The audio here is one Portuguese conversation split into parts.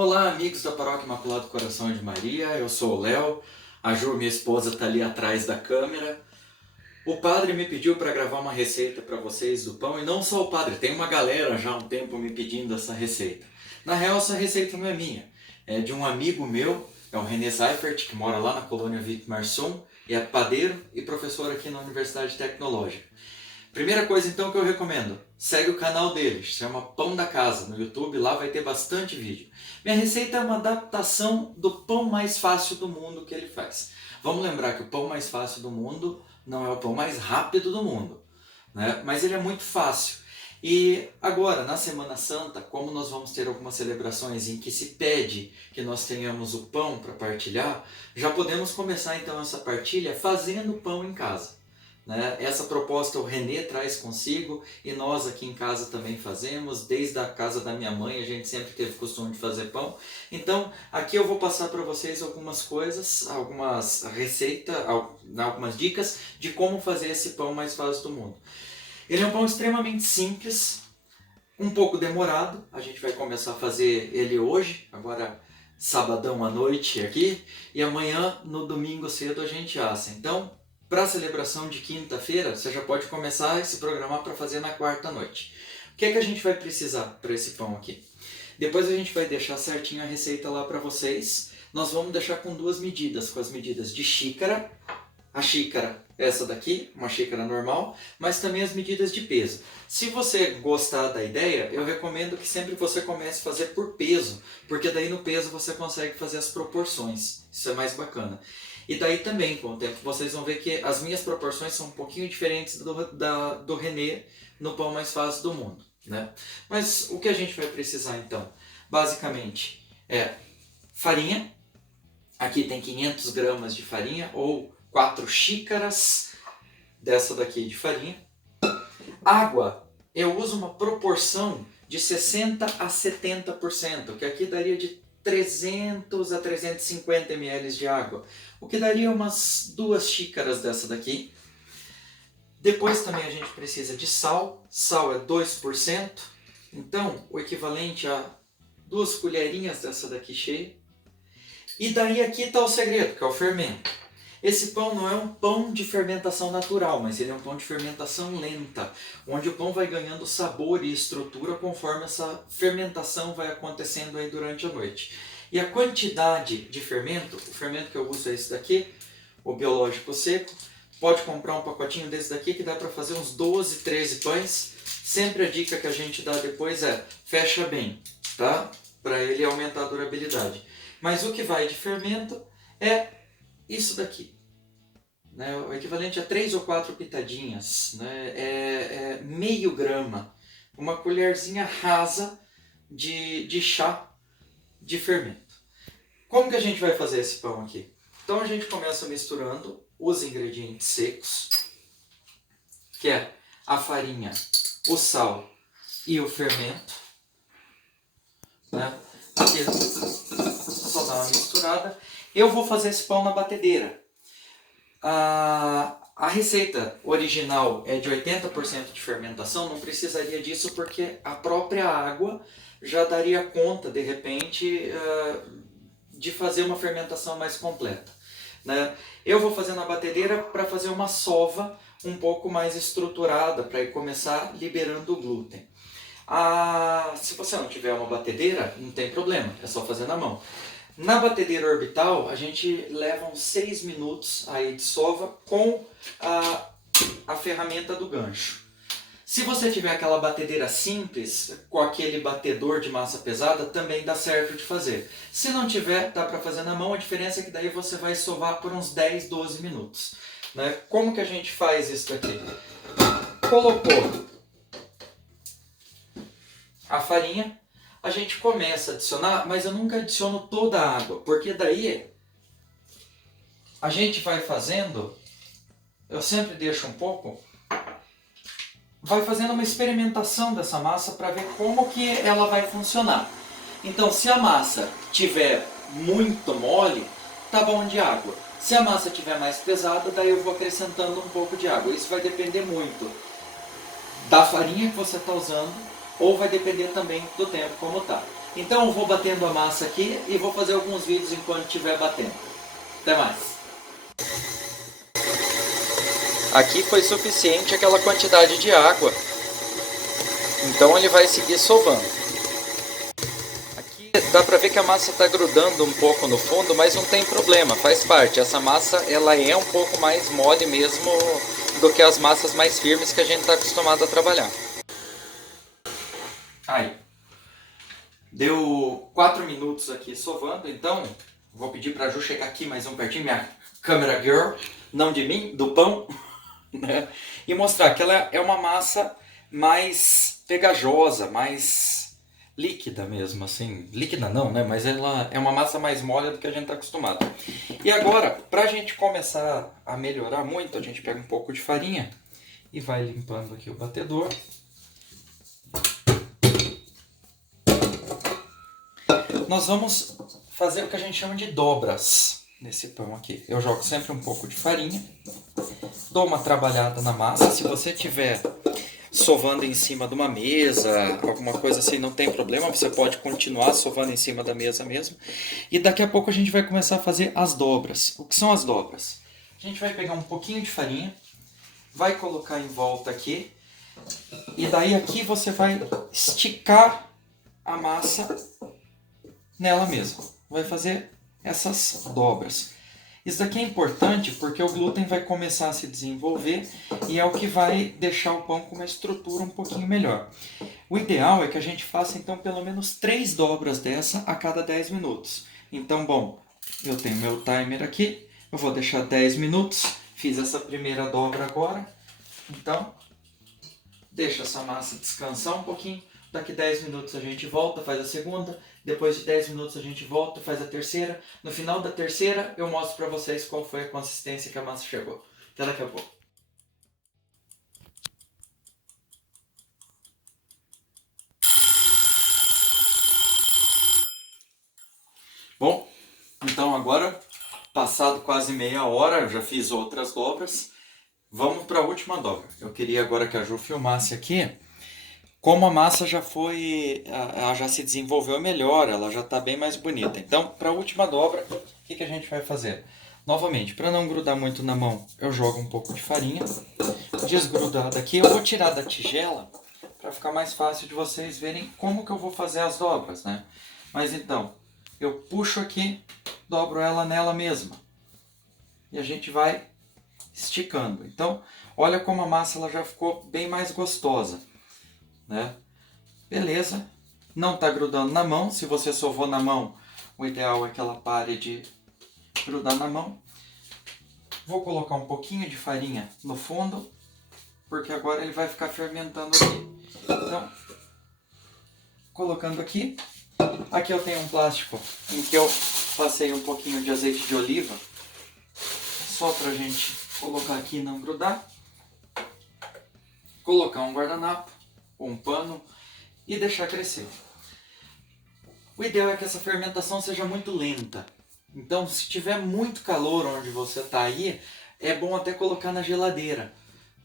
Olá, amigos da Paróquia Imaculado Coração de Maria, eu sou o Léo, a Ju, minha esposa, está ali atrás da câmera. O padre me pediu para gravar uma receita para vocês do pão, e não só o padre, tem uma galera já há um tempo me pedindo essa receita. Na real, essa receita não é minha, é de um amigo meu, é o René Seifert, que mora lá na colônia Wittmarsum, e é padeiro e professor aqui na Universidade Tecnológica. Primeira coisa então que eu recomendo, segue o canal dele, se chama Pão da Casa, no YouTube, lá vai ter bastante vídeo. Minha receita é uma adaptação do pão mais fácil do mundo que ele faz. Vamos lembrar que o pão mais fácil do mundo não é o pão mais rápido do mundo, né? Mas ele é muito fácil. E agora, na Semana Santa, como nós vamos ter algumas celebrações em que se pede que nós tenhamos o pão para partilhar, já podemos começar então essa partilha fazendo pão em casa. Essa proposta o René traz consigo e nós aqui em casa também fazemos. Desde a casa da minha mãe a gente sempre teve costume de fazer pão. Então aqui eu vou passar para vocês algumas coisas, algumas receitas, algumas dicas de como fazer esse pão mais fácil do mundo. Ele é um pão extremamente simples, um pouco demorado. A gente vai começar a fazer ele hoje, agora sabadão à noite aqui, e amanhã no domingo cedo a gente assa. Então, para a celebração de quinta-feira, você já pode começar a se programar para fazer na quarta noite. O que é que a gente vai precisar para esse pão aqui? Depois a gente vai deixar certinho a receita lá para vocês. Nós vamos deixar com duas medidas, com as medidas de xícara, a xícara essa daqui, uma xícara normal, mas também as medidas de peso. Se você gostar da ideia, eu recomendo que sempre você comece a fazer por peso, porque daí no peso você consegue fazer as proporções. Isso é mais bacana. E daí também, com o tempo, vocês vão ver que as minhas proporções são um pouquinho diferentes do René no pão mais fácil do mundo, né? Mas o que a gente vai precisar então? Basicamente é farinha. Aqui tem 500 gramas de farinha ou 4 xícaras dessa daqui de farinha. Água, eu uso uma proporção de 60 a 70%, que aqui daria de 300 a 350 ml de água, o que daria umas 2 xícaras dessa daqui. Depois também a gente precisa de sal, sal é 2%, então o equivalente a 2 colherinhas dessa daqui cheia. E daí aqui está o segredo, que é o fermento. Esse pão não é um pão de fermentação natural, mas ele é um pão de fermentação lenta, onde o pão vai ganhando sabor e estrutura conforme essa fermentação vai acontecendo aí durante a noite. E a quantidade de fermento, o fermento que eu uso é esse daqui, o biológico seco. Pode comprar um pacotinho desse daqui que dá para fazer uns 12, 13 pães. Sempre a dica que a gente dá depois é fecha bem, tá? Para ele aumentar a durabilidade. Mas o que vai de fermento é isso daqui, né? O equivalente a 3 ou 4 pitadinhas, né? É meio grama, uma colherzinha rasa de chá de fermento. Como que a gente vai fazer esse pão aqui? Então a gente começa misturando os ingredientes secos, que é a farinha, o sal e o fermento, né? Aqui só dá uma misturada. Eu vou fazer esse pão na batedeira. A receita original é de 80% de fermentação, não precisaria disso porque a própria água já daria conta, de repente, de fazer uma fermentação mais completa, né? Eu vou fazer na batedeira para fazer uma sova um pouco mais estruturada, para começar liberando o glúten. Se você não tiver uma batedeira, não tem problema, é só fazer na mão. Na batedeira orbital, a gente leva uns 6 minutos aí de sova com a ferramenta do gancho. Se você tiver aquela batedeira simples, com aquele batedor de massa pesada, também dá certo de fazer. Se não tiver, dá para fazer na mão, a diferença é que daí você vai sovar por uns 10, 12 minutos. Né? Como que a gente faz isso aqui? Colocou a farinha, a gente começa a adicionar, mas eu nunca adiciono toda a água, porque daí a gente vai fazendo, eu sempre deixo um pouco, vai fazendo uma experimentação dessa massa para ver como que ela vai funcionar. Então, se a massa tiver muito mole, tá bom de água. Se a massa tiver mais pesada, daí eu vou acrescentando um pouco de água. Isso vai depender muito da farinha que você está usando, ou vai depender também do tempo como tá. Então eu vou batendo a massa aqui e vou fazer alguns vídeos enquanto estiver batendo. Até mais! Aqui foi suficiente aquela quantidade de água, então ele vai seguir sovando. Aqui dá pra ver que a massa está grudando um pouco no fundo, mas não tem problema, faz parte. Essa massa ela é um pouco mais mole mesmo do que as massas mais firmes que a gente está acostumado a trabalhar. Aí, deu 4 minutos aqui sovando, então vou pedir para a Ju chegar aqui mais um pertinho, minha câmera girl, não de mim, do pão. Né? E mostrar que ela é uma massa mais pegajosa, mais líquida mesmo, assim, líquida não, né? Mas ela é uma massa mais mole do que a gente está acostumado. E agora, para a gente começar a melhorar muito, a gente pega um pouco de farinha e vai limpando aqui o batedor. Nós vamos fazer o que a gente chama de dobras nesse pão aqui. Eu jogo sempre um pouco de farinha. Dou uma trabalhada na massa. Se você tiver sovando em cima de uma mesa, alguma coisa assim, não tem problema. Você pode continuar sovando em cima da mesa mesmo. E daqui a pouco a gente vai começar a fazer as dobras. O que são as dobras? A gente vai pegar um pouquinho de farinha, vai colocar em volta aqui. E daí aqui você vai esticar a massa nela mesma. Vai fazer essas dobras. Isso daqui é importante porque o glúten vai começar a se desenvolver e é o que vai deixar o pão com uma estrutura um pouquinho melhor. O ideal é que a gente faça então pelo menos 3 dobras dessa a cada 10 minutos. Então, bom, eu tenho meu timer aqui, eu vou deixar 10 minutos, fiz essa primeira dobra agora, então deixa essa massa descansar um pouquinho. Daqui 10 minutos a gente volta, faz a segunda. Depois de 10 minutos a gente volta, faz a terceira. No final da terceira eu mostro para vocês qual foi a consistência que a massa chegou. Até daqui a pouco. Bom, então agora, passado quase meia hora, eu já fiz outras dobras. Vamos para a última dobra. Eu queria agora que a Ju filmasse aqui. Como a massa já foi, ela já se desenvolveu melhor, ela já está bem mais bonita. Então, para a última dobra, o que a gente vai fazer? Novamente, para não grudar muito na mão, eu jogo um pouco de farinha. Desgrudada aqui, eu vou tirar da tigela para ficar mais fácil de vocês verem como que eu vou fazer as dobras, né? Mas então, eu puxo aqui, dobro ela nela mesma. E a gente vai esticando. Então, olha como a massa ela já ficou bem mais gostosa. Né? Beleza, não está grudando na mão. Se você sovou na mão, o ideal é que ela pare de grudar na mão. Vou colocar um pouquinho de farinha no fundo, porque agora ele vai ficar fermentando aqui. Então, colocando aqui. Aqui eu tenho um plástico em que eu passei um pouquinho de azeite de oliva, só para a gente colocar aqui e não grudar. Colocar um guardanapo, um pano e deixar crescer. O ideal é que essa fermentação seja muito lenta. Então, se tiver muito calor onde você está aí, é bom até colocar na geladeira,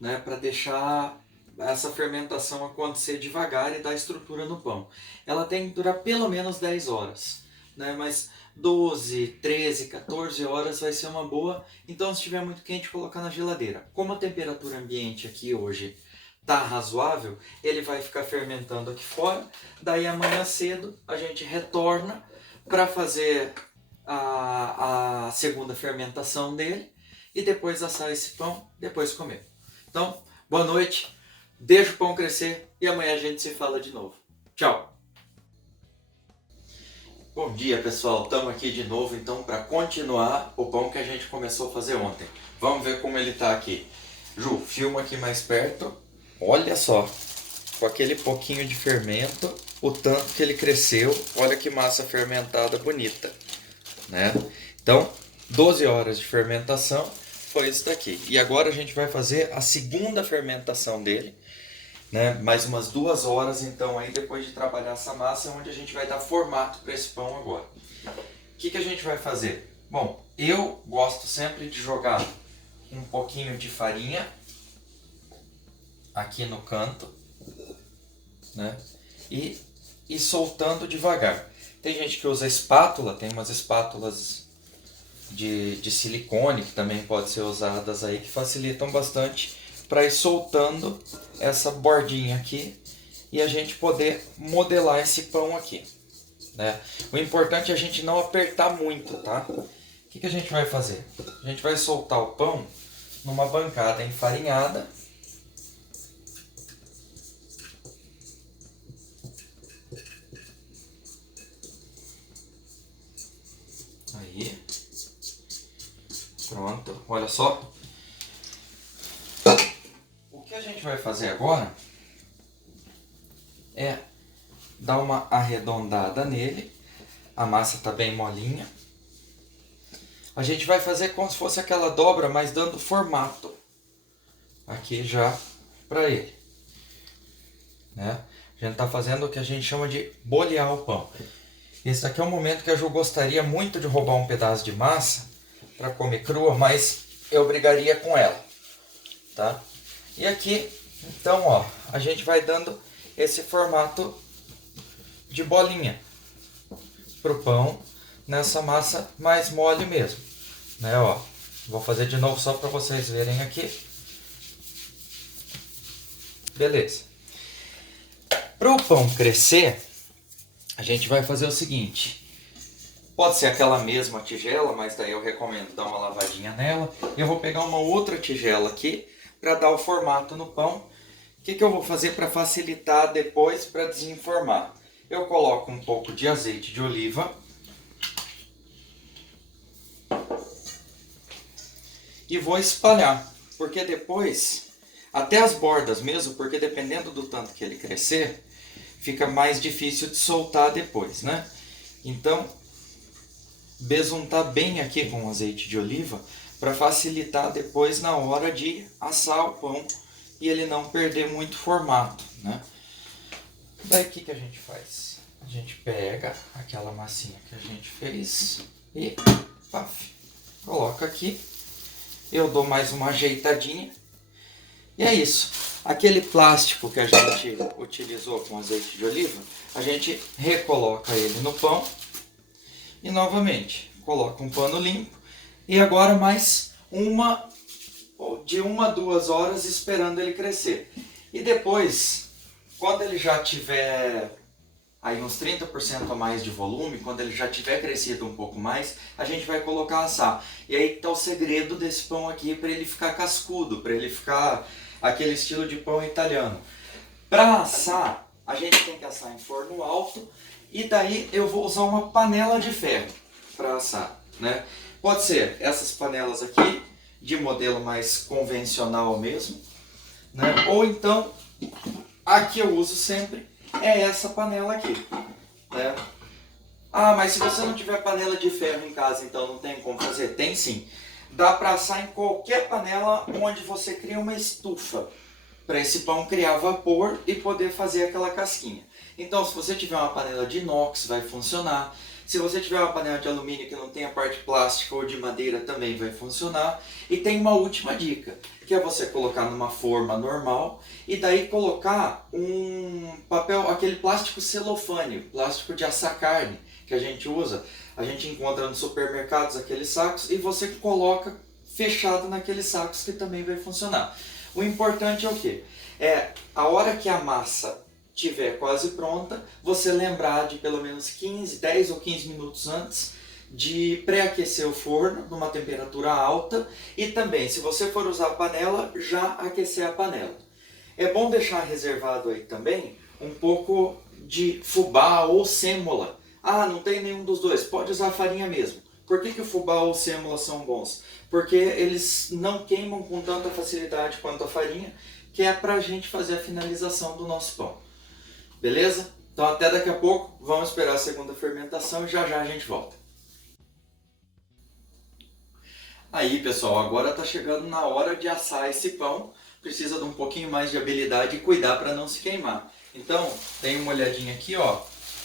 né, para deixar essa fermentação acontecer devagar e dar estrutura no pão. Ela tem que durar pelo menos 10 horas, né, mas 12, 13, 14 horas vai ser uma boa. Então, se estiver muito quente, colocar na geladeira. Como a temperatura ambiente aqui hoje tá razoável, ele vai ficar fermentando aqui fora. Daí amanhã cedo a gente retorna para fazer a segunda fermentação dele e depois assar esse pão, depois comer. Então, boa noite, deixa o pão crescer e amanhã a gente se fala de novo. Tchau! Bom dia, pessoal, estamos aqui de novo então para continuar o pão que a gente começou a fazer ontem. Vamos ver como ele está aqui. Ju, filma aqui mais perto. Olha só, com aquele pouquinho de fermento, o tanto que ele cresceu. Olha que massa fermentada bonita, né? Então, 12 horas de fermentação foi isso daqui. E agora a gente vai fazer a segunda fermentação dele, né? Mais umas 2 horas, então, aí depois de trabalhar essa massa, é onde a gente vai dar formato para esse pão agora. O que a gente vai fazer? Bom, eu gosto sempre de jogar um pouquinho de farinha aqui no canto, né? E soltando devagar. Tem gente que usa espátula, tem umas espátulas de silicone que também podem ser usadas aí, que facilitam bastante para ir soltando essa bordinha aqui e a gente poder modelar esse pão aqui, né? O importante é a gente não apertar muito, tá? O que a gente vai fazer? A gente vai soltar o pão numa bancada enfarinhada. Aí. Pronto, olha só. O que a gente vai fazer agora é dar uma arredondada nele. A massa está bem molinha. A gente vai fazer como se fosse aquela dobra, mas dando formato aqui já para ele, né? A gente está fazendo o que a gente chama de bolear o pão. Esse aqui é um momento que a Ju gostaria muito de roubar um pedaço de massa para comer crua, mas eu brigaria com ela, tá? E aqui, então, ó, a gente vai dando esse formato de bolinha pro pão nessa massa mais mole mesmo, né? Ó, vou fazer de novo só para vocês verem aqui. Beleza. Para o pão crescer, a gente vai fazer o seguinte. Pode ser aquela mesma tigela, mas daí eu recomendo dar uma lavadinha nela. Eu vou pegar uma outra tigela aqui para dar o formato no pão. O que eu vou fazer para facilitar depois para desenformar? Eu coloco um pouco de azeite de oliva. E vou espalhar, porque depois, até as bordas mesmo, porque dependendo do tanto que ele crescer, fica mais difícil de soltar depois, né? Então, besuntar bem aqui com azeite de oliva para facilitar depois na hora de assar o pão e ele não perder muito formato, né? Daí o que a gente faz? A gente pega aquela massinha que a gente fez e paf, coloca aqui. Eu dou mais uma ajeitadinha. E é isso. Aquele plástico que a gente utilizou com azeite de oliva, a gente recoloca ele no pão. E novamente, coloca um pano limpo. E agora mais de 1 a 2 horas esperando ele crescer. E depois, quando ele já tiver aí uns 30% a mais de volume, quando ele já tiver crescido um pouco mais, a gente vai colocar assar. E aí está o segredo desse pão aqui para ele ficar cascudo, para ele ficar aquele estilo de pão italiano. Para assar, a gente tem que assar em forno alto e daí eu vou usar uma panela de ferro para assar, né? Pode ser essas panelas aqui, de modelo mais convencional mesmo, né? Ou então, a que eu uso sempre é essa panela aqui, né? Ah, mas se você não tiver panela de ferro em casa, então não tem como fazer? Tem sim. Dá para assar em qualquer panela onde você cria uma estufa, para esse pão criar vapor e poder fazer aquela casquinha. Então, se você tiver uma panela de inox, vai funcionar. Se você tiver uma panela de alumínio que não tem a parte plástica ou de madeira, também vai funcionar. E tem uma última dica, que é você colocar numa forma normal e daí colocar um papel, aquele plástico celofane, plástico de assar carne que a gente usa. A gente encontra nos supermercados aqueles sacos e você coloca fechado naqueles sacos que também vai funcionar. O importante é o quê? É a hora que a massa estiver quase pronta, você lembrar de pelo menos 10 ou 15 minutos antes de pré-aquecer o forno numa temperatura alta e também, se você for usar a panela, já aquecer a panela. É bom deixar reservado aí também um pouco de fubá ou sêmola. Ah, não tem nenhum dos dois, pode usar farinha mesmo. Por que o fubá ou sêmola são bons? Porque eles não queimam com tanta facilidade quanto a farinha, que é para a gente fazer a finalização do nosso pão. Beleza? Então até daqui a pouco, vamos esperar a segunda fermentação e já já a gente volta. Aí pessoal, agora está chegando na hora de assar esse pão. Precisa de um pouquinho mais de habilidade e cuidar para não se queimar. Então, dei uma olhadinha aqui, ó,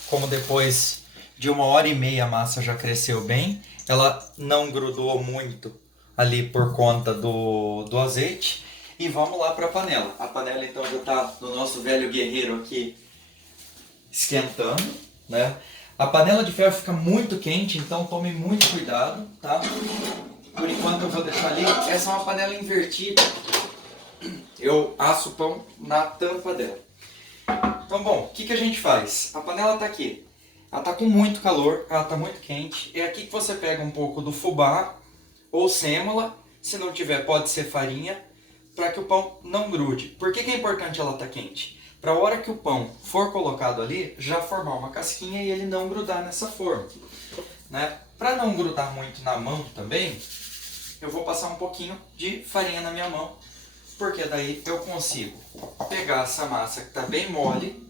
como depois de 1h30 a massa já cresceu bem. Ela não grudou muito ali por conta do azeite. E vamos lá para a panela. A panela então já está no nosso velho guerreiro aqui esquentando, né? A panela de ferro fica muito quente, então tome muito cuidado, tá? Por enquanto eu vou deixar ali. Essa é uma panela invertida. Eu asso o pão na tampa dela. Então, bom, o que a gente faz? A panela está aqui. Ela está com muito calor, ela está muito quente. É aqui que você pega um pouco do fubá ou sêmola. Se não tiver, pode ser farinha, para que o pão não grude. Por que é importante ela estar quente? Para a hora que o pão for colocado ali, já formar uma casquinha e ele não grudar nessa forma, né? Para não grudar muito na mão também, eu vou passar um pouquinho de farinha na minha mão, porque daí eu consigo pegar essa massa que está bem mole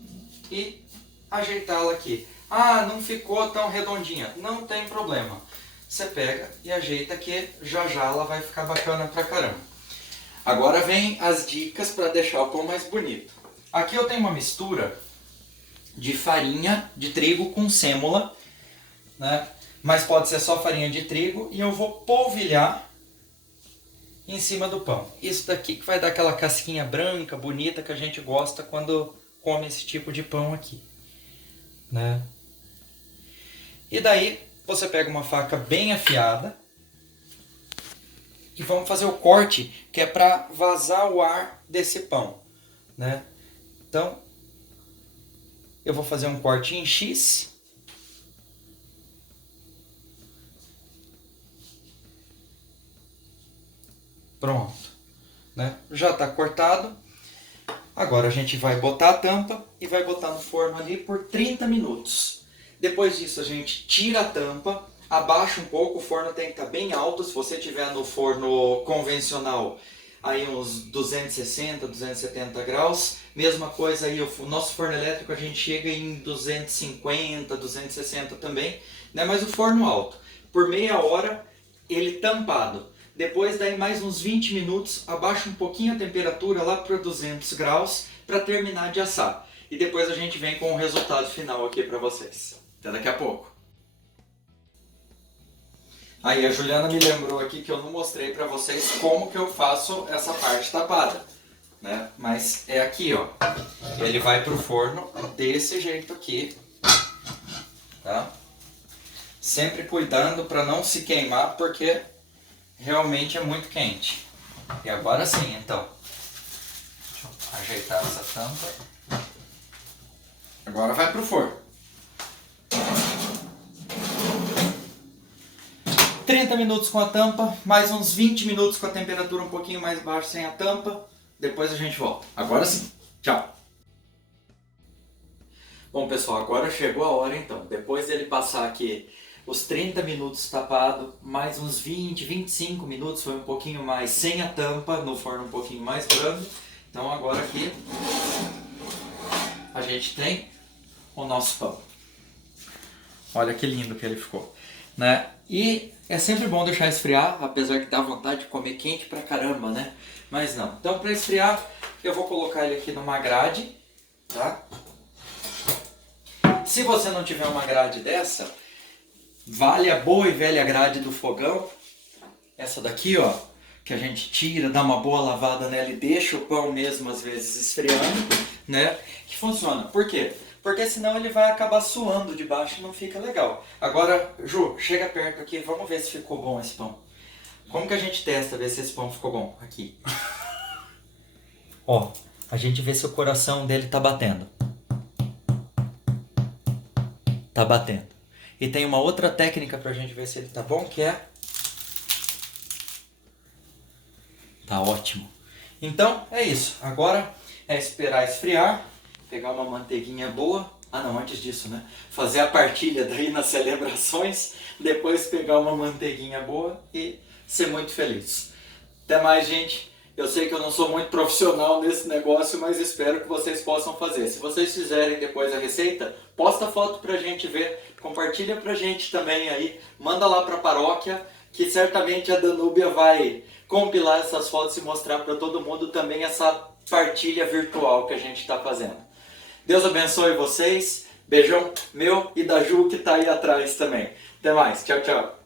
e ajeitá-la aqui. Ah, não ficou tão redondinha. Não tem problema. Você pega e ajeita que já já ela vai ficar bacana pra caramba. Agora vem as dicas para deixar o pão mais bonito. Aqui eu tenho uma mistura de farinha de trigo com sêmola, né? Mas pode ser só farinha de trigo, e eu vou polvilhar em cima do pão. Isso daqui que vai dar aquela casquinha branca, bonita, que a gente gosta quando come esse tipo de pão aqui, né? E daí você pega uma faca bem afiada e vamos fazer o corte, que é para vazar o ar desse pão, né? Então, eu vou fazer um corte em X. Pronto, né? Já está cortado. Agora a gente vai botar a tampa e vai botar no forno ali por 30 minutos. Depois disso a gente tira a tampa, abaixa um pouco, o forno tem que estar bem alto. Se você tiver no forno convencional, aí uns 260, 270 graus. Mesma coisa aí, o nosso forno elétrico a gente chega em 250, 260 também, né? Mas o forno alto, por meia hora ele tampado. Depois daí mais uns 20 minutos, abaixa um pouquinho a temperatura lá para 200 graus para terminar de assar. E depois a gente vem com o resultado final aqui para vocês. Até daqui a pouco. Aí a Juliana me lembrou aqui que eu não mostrei para vocês como que eu faço essa parte tapada, né? Mas é aqui, ó. Ele vai pro forno desse jeito aqui, tá? Sempre cuidando para não se queimar, porque realmente é muito quente. E agora sim, então. Deixa eu ajeitar essa tampa. Agora vai pro forno. 30 minutos com a tampa, mais uns 20 minutos com a temperatura um pouquinho mais baixa sem a tampa. Depois a gente volta. Agora sim. Tchau. Bom, pessoal, agora chegou a hora então. Depois dele passar aqui os 30 minutos tapado, mais uns 20, 25 minutos, foi um pouquinho mais sem a tampa, no forno um pouquinho mais brando. Então agora aqui a gente tem o nosso pão. Olha que lindo que ele ficou, né? E é sempre bom deixar esfriar, apesar que dá vontade de comer quente pra caramba, né? Mas não. Então para esfriar, eu vou colocar ele aqui numa grade, tá? Se você não tiver uma grade dessa, vale a boa e velha grade do fogão. Essa daqui, ó, que a gente tira, dá uma boa lavada nela e deixa o pão mesmo às vezes esfriando, né? Que funciona. Por quê? Porque senão ele vai acabar suando de baixo e não fica legal. Agora, Ju, chega perto aqui, vamos ver se ficou bom esse pão. Como que a gente testa ver se esse pão ficou bom? Aqui. Ó, a gente vê se o coração dele tá batendo. Tá batendo. E tem uma outra técnica pra gente ver se ele tá bom, que é... Tá ótimo. Então, é isso. Agora é esperar esfriar, pegar uma manteiguinha boa. Ah não, antes disso, né? Fazer a partilha daí nas celebrações, depois pegar uma manteiguinha boa e ser muito feliz. Até mais, gente. Eu sei que eu não sou muito profissional nesse negócio, mas espero que vocês possam fazer. Se vocês fizerem depois a receita, posta foto pra gente ver, compartilha pra gente também aí, manda lá pra paróquia, que certamente a Danúbia vai compilar essas fotos e mostrar para todo mundo também essa partilha virtual que a gente está fazendo. Deus abençoe vocês, beijão meu e da Ju que está aí atrás também. Até mais, tchau, tchau.